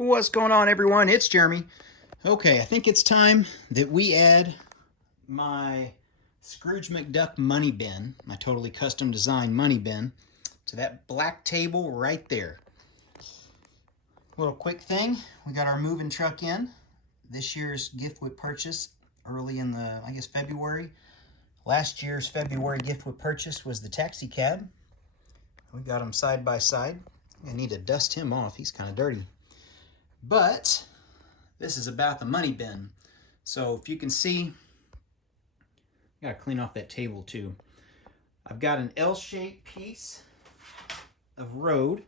What's going on, everyone? It's Jeremy. Okay, I think it's time that we add my Scrooge McDuck money bin, my totally custom designed money bin, to that black table right there. Little quick thing, we got our moving truck in. This year's gift with purchase early in the, I guess, February. Last year's February gift with purchase was the taxi cab. We got them side by side. I need to dust him off, he's kind of dirty. But this is about the money bin. So if you can see, I gotta clean off that table too. I've got an L-shaped piece of road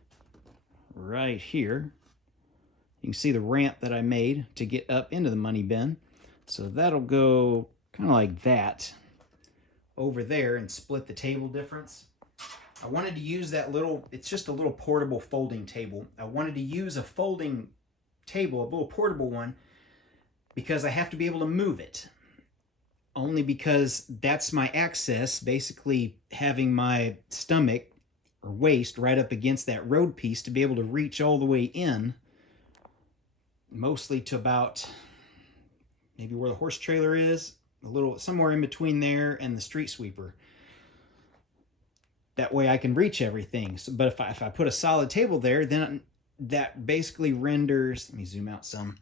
right here. You can see the ramp that I made to get up into the money bin. So that'll go kind of like that over there and split the table difference. I wanted to use that little, it's just a little portable folding table. I wanted to use a folding table, a little portable one, because I have to be able to move it. Only because that's my access, basically having my stomach or waist right up against that road piece to be able to reach all the way in, mostly to about maybe where the horse trailer is, a little somewhere in between there and the street sweeper. That way I can reach everything. So, but if I put a solid table there, then that basically renders, let me zoom out some,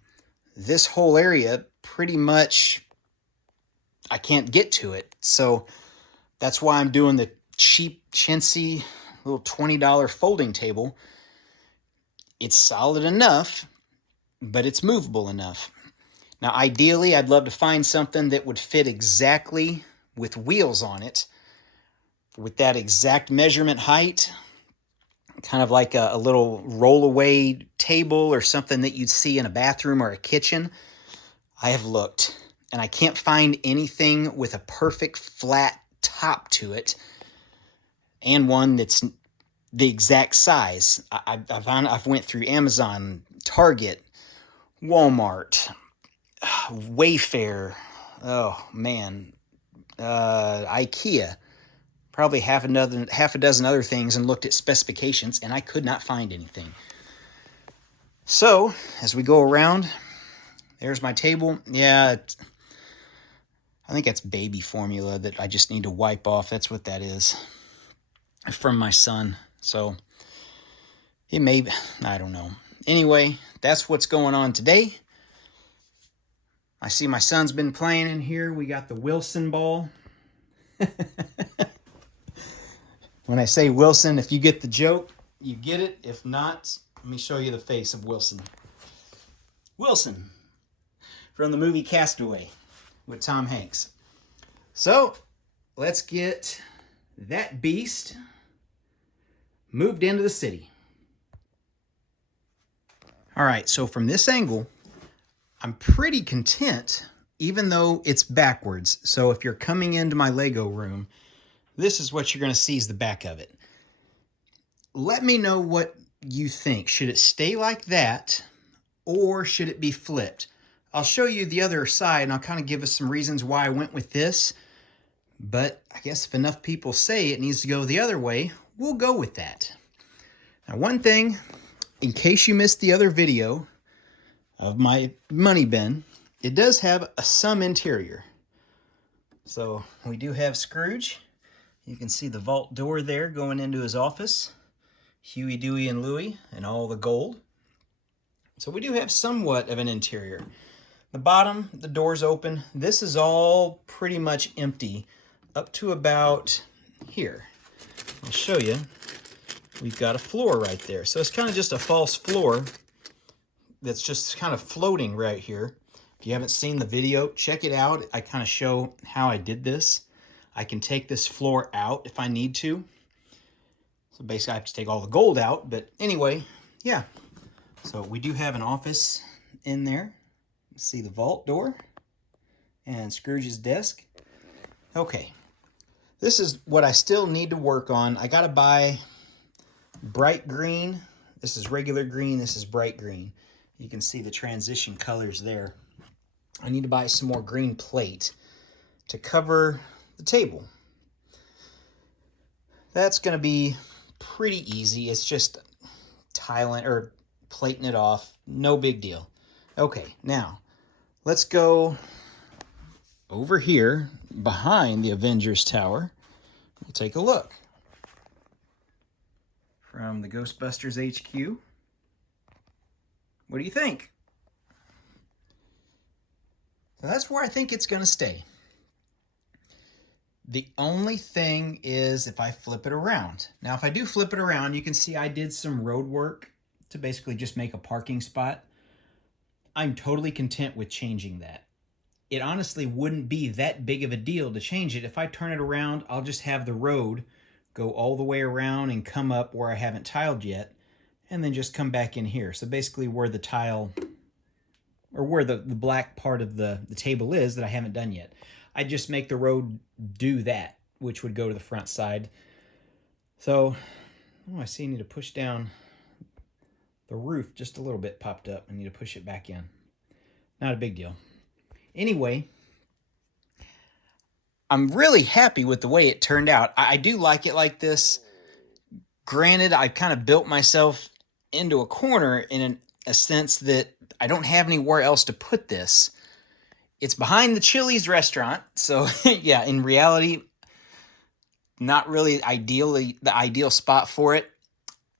this whole area pretty much, I can't get to it. So that's why I'm doing the cheap, chintzy, little $20 folding table. It's solid enough, but it's movable enough. Now, ideally, I'd love to find something that would fit exactly with wheels on it, with that exact measurement height, kind of like a little roll-away table or something that you'd see in a bathroom or a kitchen. I have looked, and I can't find anything with a perfect flat top to it and one that's the exact size. I've went through Amazon, Target, Walmart, Wayfair, oh man, IKEA, probably half a dozen other things, and looked at specifications, and I could not find anything. So as we go around, there's my table. Yeah, I think that's baby formula that I just need to wipe off. That's what that is, from my son. So it may, I don't know. Anyway, that's what's going on today. I see my son's been playing in here. We got the Wilson ball. When I say Wilson, if you get the joke, you get it. If not, let me show you the face of Wilson. Wilson, from the movie Castaway with Tom Hanks. So, let's get that beast moved into the city. All right, so from this angle, I'm pretty content, even though it's backwards. So if you're coming into my Lego room, this is what you're going to see is the back of it. Let me know what you think. Should it stay like that, or should it be flipped? I'll show you the other side, and I'll kind of give us some reasons why I went with this. But I guess if enough people say it needs to go the other way, we'll go with that. Now, one thing, in case you missed the other video of my money bin, it does have some interior. So we do have Scrooge. You can see the vault door there going into his office. Huey, Dewey, and Louie, and all the gold. So we do have somewhat of an interior. The bottom, the door's open. This is all pretty much empty up to about here. I'll show you. We've got a floor right there. So it's kind of just a false floor that's just kind of floating right here. If you haven't seen the video, check it out. I kind of show how I did this. I can take this floor out if I need to. So basically I have to take all the gold out, but anyway, yeah. So we do have an office in there. See the vault door and Scrooge's desk. Okay, this is what I still need to work on. I gotta buy bright green. This is regular green, this is bright green. You can see the transition colors there. I need to buy some more green plate to cover the table. That's going to be pretty easy. It's just tiling or plating it off. No big deal. Okay, now let's go over here behind the Avengers Tower. We'll take a look. From the Ghostbusters HQ. What do you think? So that's where I think it's going to stay. The only thing is if I flip it around. Now, if I do flip it around, you can see I did some road work to basically just make a parking spot. I'm totally content with changing that. It honestly wouldn't be that big of a deal to change it. If I turn it around, I'll just have the road go all the way around and come up where I haven't tiled yet, and then just come back in here. So basically where the tile, or where the black part of the table is that I haven't done yet. I just make the road do that, which would go to the front side. So, I see I need to push down the roof just a little bit popped up. I need to push it back in. Not a big deal. Anyway, I'm really happy with the way it turned out. I do like it like this. Granted, I kind of built myself into a corner in a sense that I don't have anywhere else to put this. It's behind the Chili's restaurant, so yeah, in reality, not really the ideal spot for it.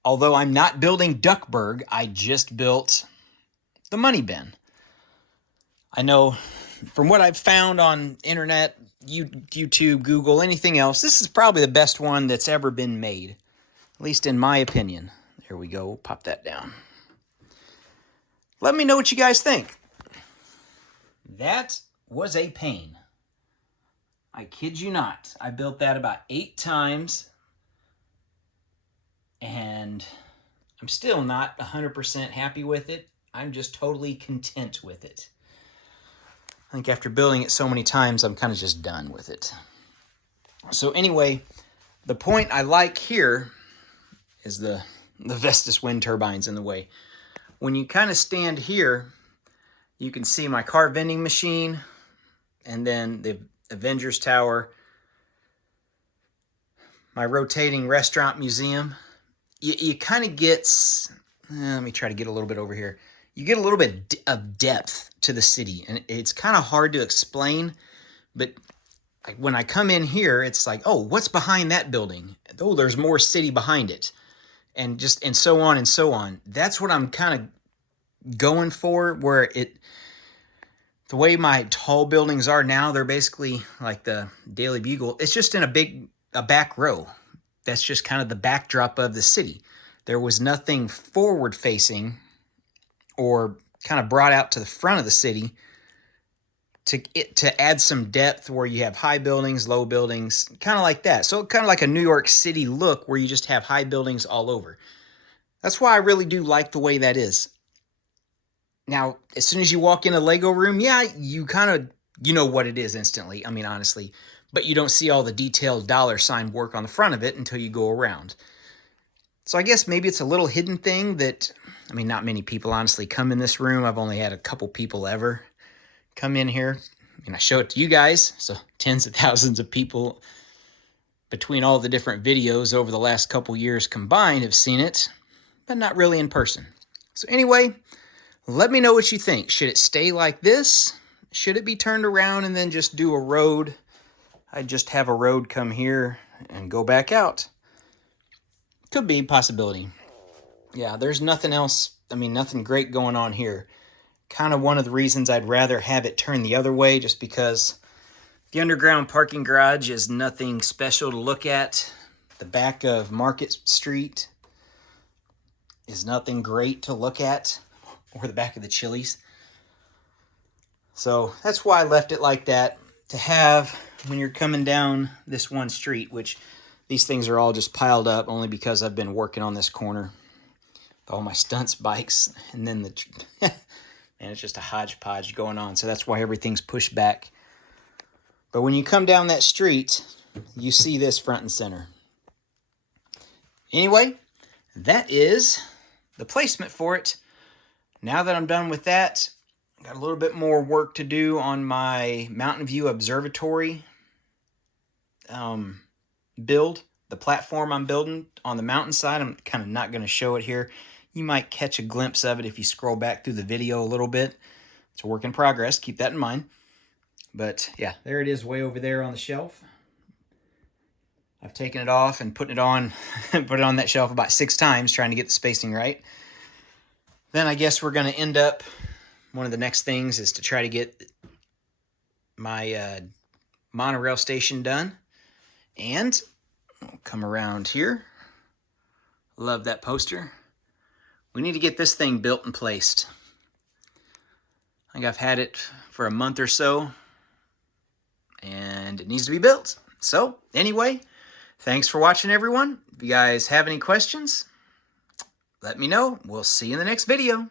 Although I'm not building Duckburg, I just built the money bin. I know from what I've found on internet, YouTube, Google, anything else, this is probably the best one that's ever been made, at least in my opinion. There we go, we'll pop that down. Let me know what you guys think. That was a pain. I kid you not. I built that about 8 times, and I'm still not 100% happy with it. I'm just totally content with it. I think after building it so many times, I'm kind of just done with it. So anyway, the point I like here is the Vestas wind turbines in the way. When you kind of stand here, you can see my car vending machine, and then the Avengers Tower, my rotating restaurant museum. You kind of get, let me try to get a little bit over here. You get a little bit of depth to the city, and it's kind of hard to explain, but when I come in here, it's like, oh, what's behind that building? Oh, there's more city behind it, and so on and so on. That's what I'm kind of going for, where the way my tall buildings are now, they're basically like the Daily Bugle. It's just in a back row. That's just kind of the backdrop of the city. There was nothing forward facing or kind of brought out to the front of the city to add some depth where you have high buildings, low buildings, kind of like that. So kind of like a New York City look where you just have high buildings all over. That's why I really do like the way that is. Now, as soon as you walk in a Lego room, yeah, you know what it is instantly. I mean, honestly, but you don't see all the detailed $ work on the front of it until you go around. So I guess maybe it's a little hidden thing that, I mean, not many people honestly come in this room. I've only had a couple people ever come in here. And I show it to you guys, so tens of thousands of people between all the different videos over the last couple years combined have seen it, but not really in person. So anyway, let me know what you think. Should it stay like this? Should it be turned around and then just do a road? I'd just have a road come here and go back out. Could be a possibility. Yeah, there's nothing else, I mean, nothing great going on here. Kind of one of the reasons I'd rather have it turn the other way, just because the underground parking garage is nothing special to look at. The back of Market Street is nothing great to look at, or the back of the Chili's. So that's why I left it like that, to have when you're coming down this one street, which these things are all just piled up only because I've been working on this corner with all my stunts bikes, and then and it's just a hodgepodge going on. So that's why everything's pushed back. But when you come down that street, you see this front and center. Anyway, that is the placement for it. Now that I'm done with that, got a little bit more work to do on my Mountain View Observatory build, the platform I'm building on the mountainside. I'm kind of not going to show it here. You might catch a glimpse of it if you scroll back through the video a little bit. It's a work in progress, keep that in mind. But yeah, there it is way over there on the shelf. I've taken it off and put it on that shelf about 6 times trying to get the spacing right. Then I guess we're going to end up, one of the next things is to try to get my monorail station done. And I'll come around here. Love that poster. We need to get this thing built and placed. I think I've had it for a month or so, and it needs to be built. So anyway, thanks for watching, everyone. If you guys have any questions, let me know. We'll see you in the next video.